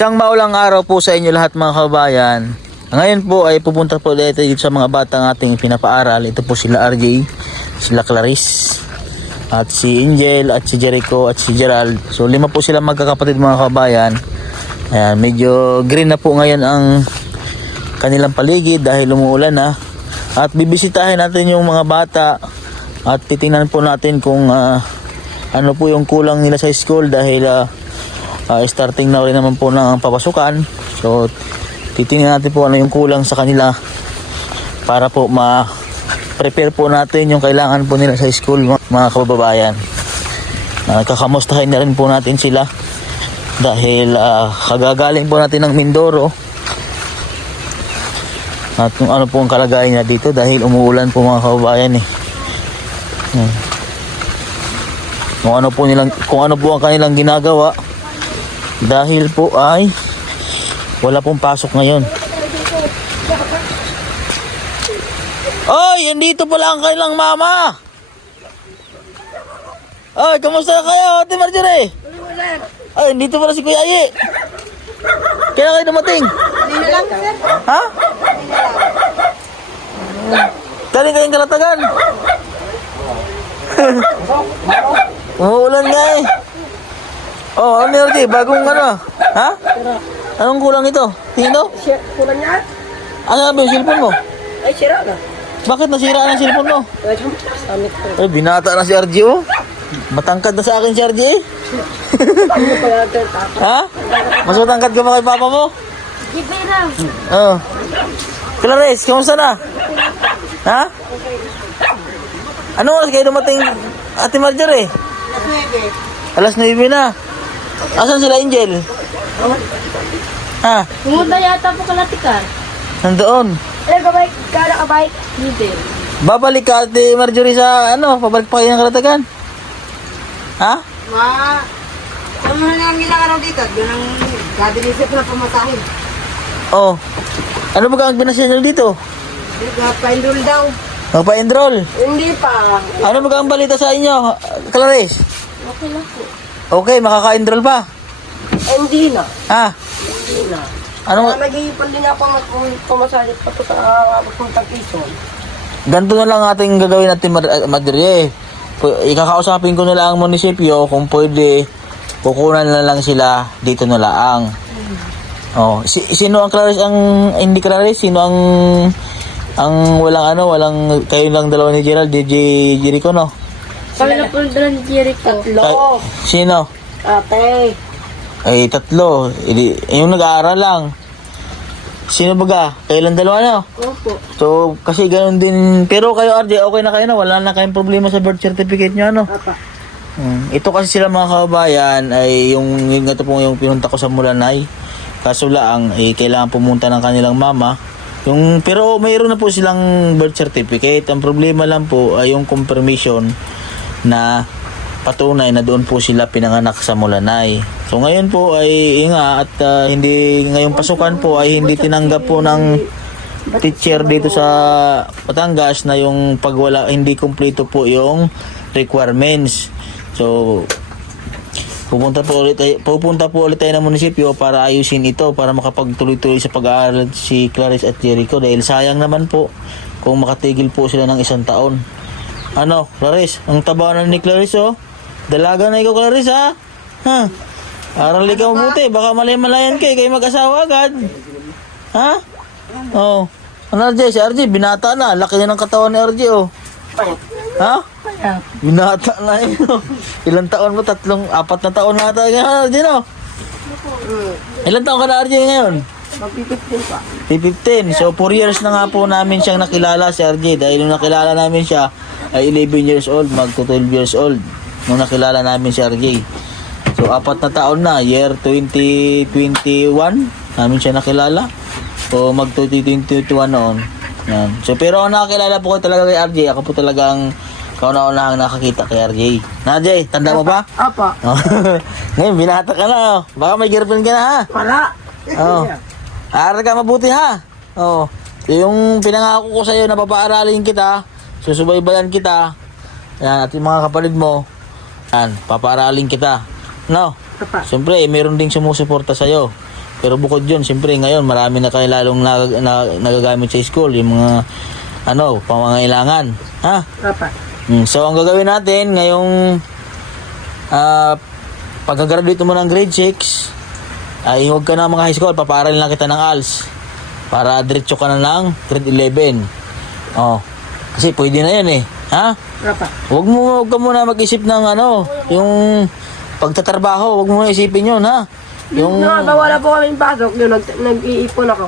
Isang maulang araw po sa inyo lahat mga kabayan. Ngayon po ay pupunta po dito sa mga batang ating pinapaaral. Ito po sila RJ, sila Clarice, at si Angel, at si Jericho, at si Gerald. So 5 po sila magkakapatid mga kabayan. Ayan, medyo green na po ngayon ang kanilang paligid dahil umuulan na. At bibisitahin natin yung mga bata at titingnan po natin kung ano po yung kulang nila sa school dahil starting na rin naman po ng papasukan. So titingnan natin po ano yung kulang sa kanila para po ma-prepare po natin yung kailangan po nila sa school mga kababayan. Kakamustahin na rin po natin sila dahil kagagaling po natin ng Mindoro at kung ano po ang kalagayan niya dito dahil umuulan po mga kababayan kung ano po ang kanilang ginagawa dahil po ay wala pong pasok ngayon. Oy, andito pala ang kailang mama. Oy, kamusta na kayo, Ate Marjorie? Ay, andito pala si Kuya Aye. Kailan kayo dumating? Hindi na lang, sir. Ha? Galing kayong Kalatagan. Umuulan nga eh. Oh, ano yun, bagong ano? Ha? Anong kulang ito? Tino? Kulang niya? Ano ba yung cellphone mo? Ay, sira na. Bakit nasira ang cellphone mo? Samit ko. Ay, binata na si RJ oh. Matangkad na sa akin si RJ eh. Ano pa yan, sir? Ha? Mas matangkad ka ba kay papa mo? Gibe na. Oo. Clarice, kamusta na? Ha? Ano oras kayo dumating, Ate Marjorie? Alas 9 na. Asan sila Angel? Ha? Pumunta yata po kalatikan. Nandoon. Eh, kabay, kada kabay. Hindi. Babalik ka Ate Marjorie sa ano? Pabalik pa kayo ng Kalatagan? Ha? Ano na lang ilang araw dito? Doon ang gadinisip na pamatahin. Oh. Ano ba ang binasya dito? Pa-enroll daw. Magpa-enroll. Hindi pa. Ano ba ang balita sa inyo, Clarice? Okay lang po. Okay, makaka-enroll pa. Hindi na. Ha? Hindi na. Ano? Nag-iipon din ako pumasalit pa po sa puntang Quezon. Ganito na lang ating gagawin natin, Madre. Ikakausapin ko na lang ang munisipyo kung pwede kukunan na lang sila dito na lang. Oh, sino ang Clarice hindi Clarice, sino ang walang kayo lang dalawa ni Gerald, Jericho no? Kami na po doon ni Jericho. Tatlo. Sino? Ate. Ay, 3. Yung nag-aaral lang. Sino baga? Kayo lang dalawa no? Opo. So, kasi ganoon din. Pero kayo RJ, okay na kayo na? Wala na kayong problema sa birth certificate nyo ano? Apa. Ito kasi sila mga kababayan ay yung ito po yung pinunta ko sa Mulanay. Kaso lang kailangan pumunta ng kanilang mama. Pero mayroon na po silang birth certificate. Ang problema lang po ay yung confirmation na patunay na doon po sila pinanganak sa Mulanay. So ngayon po ay at hindi ngayong pasukan po ay hindi tinanggap po ng teacher dito sa Batangas na yung pagwala hindi kumpleto po yung requirements. So pupunta po ulit tayo ng munisipyo para ayusin ito para makapagtuloy-tuloy sa pag-aaral si Clarice at Jericho dahil sayang naman po kung makatigil po sila ng 1 taon. Ano, Clarice? Ang taba na ni Clarice oh. Dalaga na ikaw Clarice ha? Ha? Aral ikaw mabuti, baka malay-malayan kayo mag-asawa agad. Ha? Oh. Ano RJ? Si RJ, binata na. Laki na ng katawan ni RJ oh. Ha? Binata na yun. Ilang taon mo? 4 na taon na tayo ngayon, RJ no? Ilang taon ka na RJ ngayon? Magpipipin pa. 15. So 4 years na nga po namin siyang nakilala si RJ. Dahil nung nakilala namin siya ay 11 years old, magto 12 years old. Nung nakilala namin si RJ. So 4 na taon na, year 2021 namin siya nakilala. So mag 2021 noon. Yan. So pero ang nakakilala po ko talaga kay RJ, ako po talagang kauna-unahang nakakita kay RJ. Na RJ, tanda mo ba? Apa. Ngayon, binata ka na. Baka may girlfriend ka na ha. Wala. Oh. Aral ka mabuti ha. Oh. So, yung pinangako ko sa iyo na papaaralin kita, susubaybayan kita. Yan, at yung mga kapatid mo, yan, papaaralin kita. No? Apa. Siyempre, meron ding sumusuporta sa iyo. Pero bukod yun, siyempre ngayon marami na kayo lalong nagagamit sa school, yung mga pangangailangan. Ha? Papa. So ang gagawin natin ngayong pagka-graduate mo ng grade 6, ay huwag ka na mga high school, papaaralin lang kita ng ALS para diretso ka na ng grade 11. Kasi pwede na yun eh. Ha? Papa. Huwag ka muna mag-isip ng yung pagtatrabaho, huwag mo na isipin yun, ha? Yung Nakakawala po kami pasok, yun, nag-iipon ako.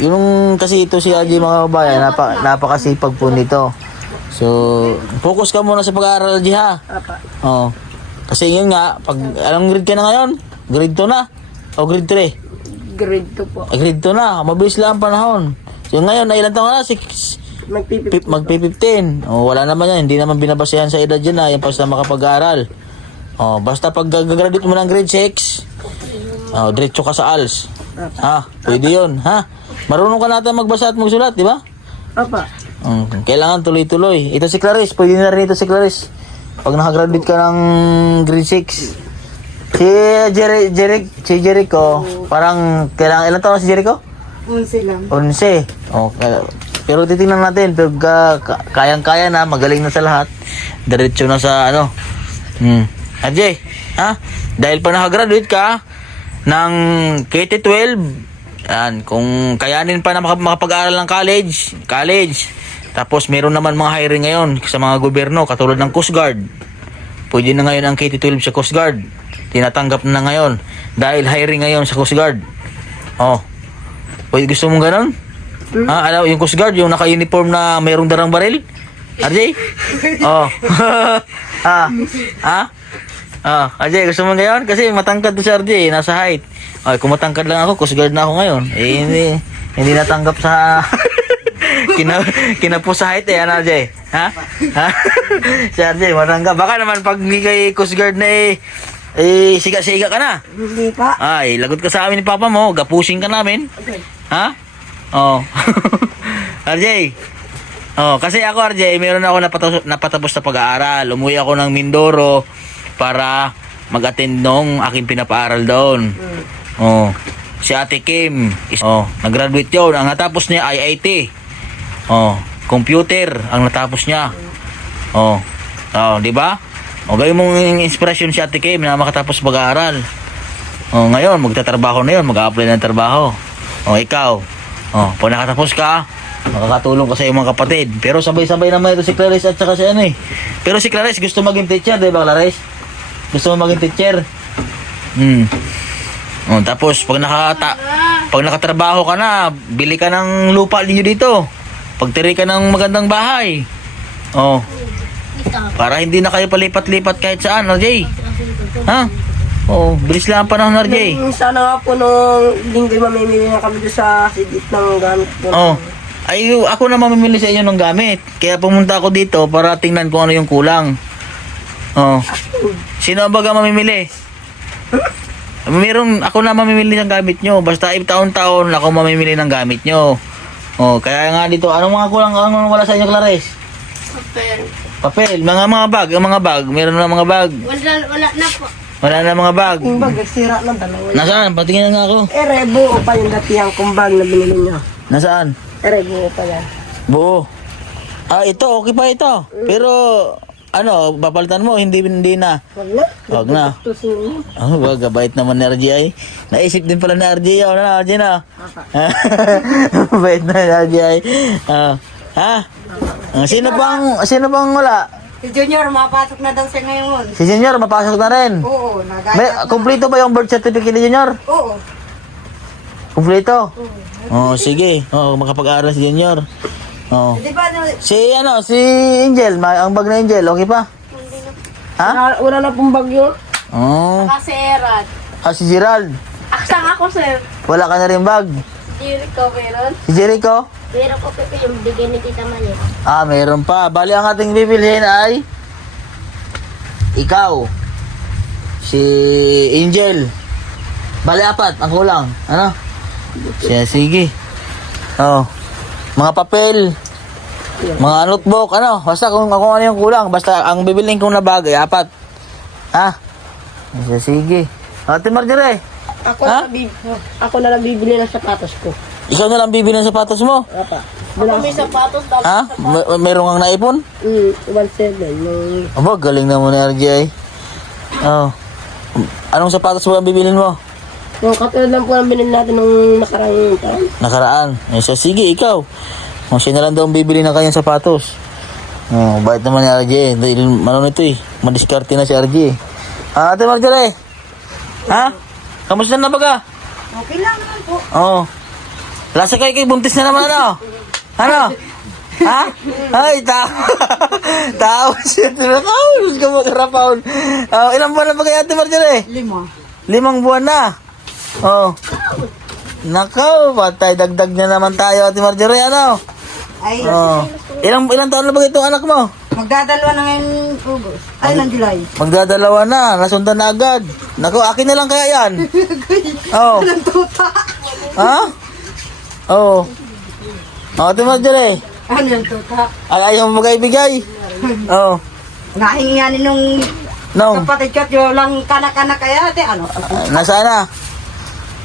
yung kasi ito si Aji mga kabayan, napakasipag po nito. So, focus ka muna sa pag-aaral, Aji, ha? Papa. Kasi yun nga, anong grade ka na ngayon? Grade 2 na? O grade 3? Grade 2 po. Grade 2 na, mabilis lang ang panahon. So ngayon, ilan taon ka na? 6? Magpi-15. Wala naman yan, hindi naman binabasehan sa edad yan na, yan basta makapag-aaral. Basta pag graduate mo ng grade 6, diretso ka sa ALS. Ha? Pwede yun, ha? Marunong ka natin magbasa at magsulat, di ba? Papa. Kailangan tuloy-tuloy. Ito si Clarice, pwede na rin ito si Clarice. Pag nakagraduate ka ng grade 6. Si Jericho, parang kailangan, ilan taon na si Jericho? 11 lang. 11. Pero titingnan natin, pag kayang-kaya na, magaling na sa lahat, diretso na sa Ajay, ha? Dahil pa nakagraduate ka ng KT-12, yan, kung kayanin pa na makapag-aaral ng college, tapos meron naman mga hiring ngayon sa mga gobyerno, katulad ng Coast Guard. Pwede na ngayon ang KT-12 sa Coast Guard. Tinatanggap na ngayon dahil hiring ngayon sa Coast Guard. Pwede, gusto mong ganon? Alam, yung Coast Guard, yung naka-uniform na mayroong darang baril? RJ? RJ, gusto mo ngayon? Kasi matangkad to si RJ, nasa height. Kung matangkad lang ako, Coast Guard na ako ngayon. Hindi natanggap sa kinapo sa height RJ. Ha? Si RJ, matanggap. Baka naman pag hindi kay Coast Guard na siga-siga ka na. Hindi pa. Lagot ka sa amin ni Papa mo, gapusing ka namin. Okay. Ha? RJ. Kasi ako RJ, meron ako napatapos na pag-aaral. Umuwi ako ng Mindoro para mag-attend nung aking pinapaaral doon. Si Ate Kim, nag-graduate yun. Ang natapos niya ay IT. Computer ang natapos niya. Di ba? Gawin mong inspirasyon si Ate Kim na makatapos pag-aaral. Ngayon, magtatrabaho na yun, mag-a-apply ng trabaho. Ikaw, pag nakatapos ka, makakatulong ka sa iyong mga kapatid. Pero sabay-sabay naman ito si Clarice at saka si Pero si Clarice gusto maging teacher, di ba Clarice? Gusto mo maging teacher? Tapos pag nakatrabaho ka na, bili ka ng lupa ninyo dito. Pagtiri ka ng magandang bahay. Para hindi na kayo palipat-lipat kahit saan, RJ. Ha? Bilis lang ang panahon, RJ. Sana nga po nung linggo mamimili na kami doon sa sidit ng gamit ko. Ako na mamimili sa inyo ng gamit. Kaya pumunta ako dito para tingnan kung ano yung kulang. Sino ba ang mamimili? Ako na mamimili ng gamit nyo. Basta taon-taon ako mamimili ng gamit nyo. Kaya nga dito, anong mga kulang, anong wala sa inyo, Clarice? Papel, mga bag, meron na mga bag. Wala na po. Wala na mga bag. Yung bag, nagsira ng dalawa. Nasaan? Patingin na nga ako. Buo pa yung datihang kong bag na binili nyo. Nasaan? Buo pa yan. Buo. Ito, okay pa ito. Pero, papalitan mo, hindi na. Wag na. Wag, gabait naman ni RJ. Naisip din pala ni RJ. RJ na. Bait na ni RJ. Sino bang wala? Si Junior, mapasok na daw siya ngayon. Si Junior, mapasok na rin. Oo, nagaya. Kumpleto ba yung birth certificate ni Junior? Oo. Kumpleto? Sige. Makapag-aaral si Junior. Di ba, Si Angel, ang bag na Angel, okay pa? Ha? wala na pong bagyo. Kasi Erad. Si Gerald. Aksang ako, sir. Wala ka na rin bag. Jericho, meron? Si Jericho? Meron ko, Pepe, yung bigay ni Tita Malit. Meron pa. Bali, ang ating bibilhin ay ikaw, si Angel. Bali, 4 ang kulang. Ano? Sige. Mga papel, mga notebook, basta kung ano yung kulang. Basta ang bibilhin kong na bag ay 4. Ha? Sige. Ate Marjorie, Ha? Ako na lang bibili ng sapatos ko. Ikaw na lang bibili ng sapatos mo? Apa. Ako may sapatos dapat. Ha? Meron kang naipon? 1.7. Yung... Aba, galing naman ni RJ ay. Oh. Anong sapatos mo ang bibilin mo? Yung katulad lang po ang binili natin nung nakarang taon. Nakaraan. Eh, so, sige, ikaw. O, siya na lang daw ang bibili ng kanyang sapatos. Oh, bait naman ni RJ. Dahil, ano nito eh. Madiskarte na si RJ. Ate Marjorie. Ha? Kamusta na baga? Okay lang naman po. Oo. Lasa kayo kay buntis na naman ano? Ano? Ha? Ay, tao siya. Tinatawag ka magkarapaon. Ilang buwan na ba kayo, Ate Marjorie? 5. 5 buwan na. Oh. Nakaw, patay, dagdag na naman tayo, Ate Marjorie, ano? Ay, Oh. Ilang taon na ba itong anak mo? magdadalawa na ngayon August. Ay, ng July. Magdadalawa na, nasundan na agad. Nako, akin na lang kaya yan. Oh. Ng tuta. Ha? Oh. Ate Marjorie. Ano yung tuta? Ay, ayaw mo magkaibigay. Oh. Nahingi nga nung No. kapatid ko, yung lang kanak-kanak kaya, ate, ano? Nasaan na?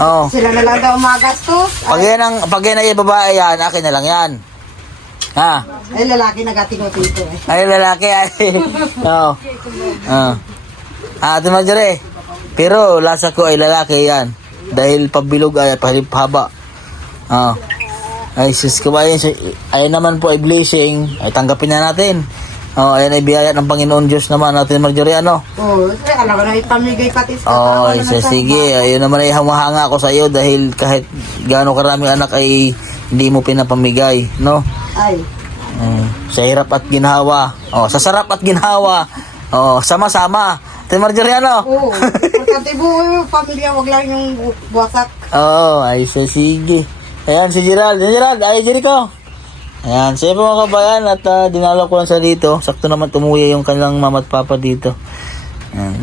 Oh. Sila na lang daw magastos. Pag yan ay babae yan, akin na lang yan. Ha? Ay, lalaki nagating-tito eh. Ay, lalaki ay. Oo. Ate Marjorie. Pero lasa ko ay lalaki yan. Dahil pabilog ay haba. Oh. Ay, sis ko ba yun? Ayun naman po ay blessing. Ay, tanggapin na natin. Oh, ayun ay biyaya ng Panginoon Diyos naman, Ate Marjorie, ano? Oo, alam ko na ipamigay pati sa Oh, tao, isa, naman sige. Ayun naman ay hamahanga ako sa iyo dahil kahit gaano karaming anak ay hindi mo pinapamigay, no? Ay, Sa hirap at ginhawa. Oh, sa sarap at ginhawa. Oh, sama-sama. Ate Marjorie, ano? oo. Importante buo yung pamilya, wag lang yung buwasak. Oo, ay sige. Ayan, si Gerald. Gerald, ay Jericho. Ayan, sige po mga kabayan at dinalaw ko lang sa dito. Sakto naman tumuya yung kanilang mama at papa dito. Ayan.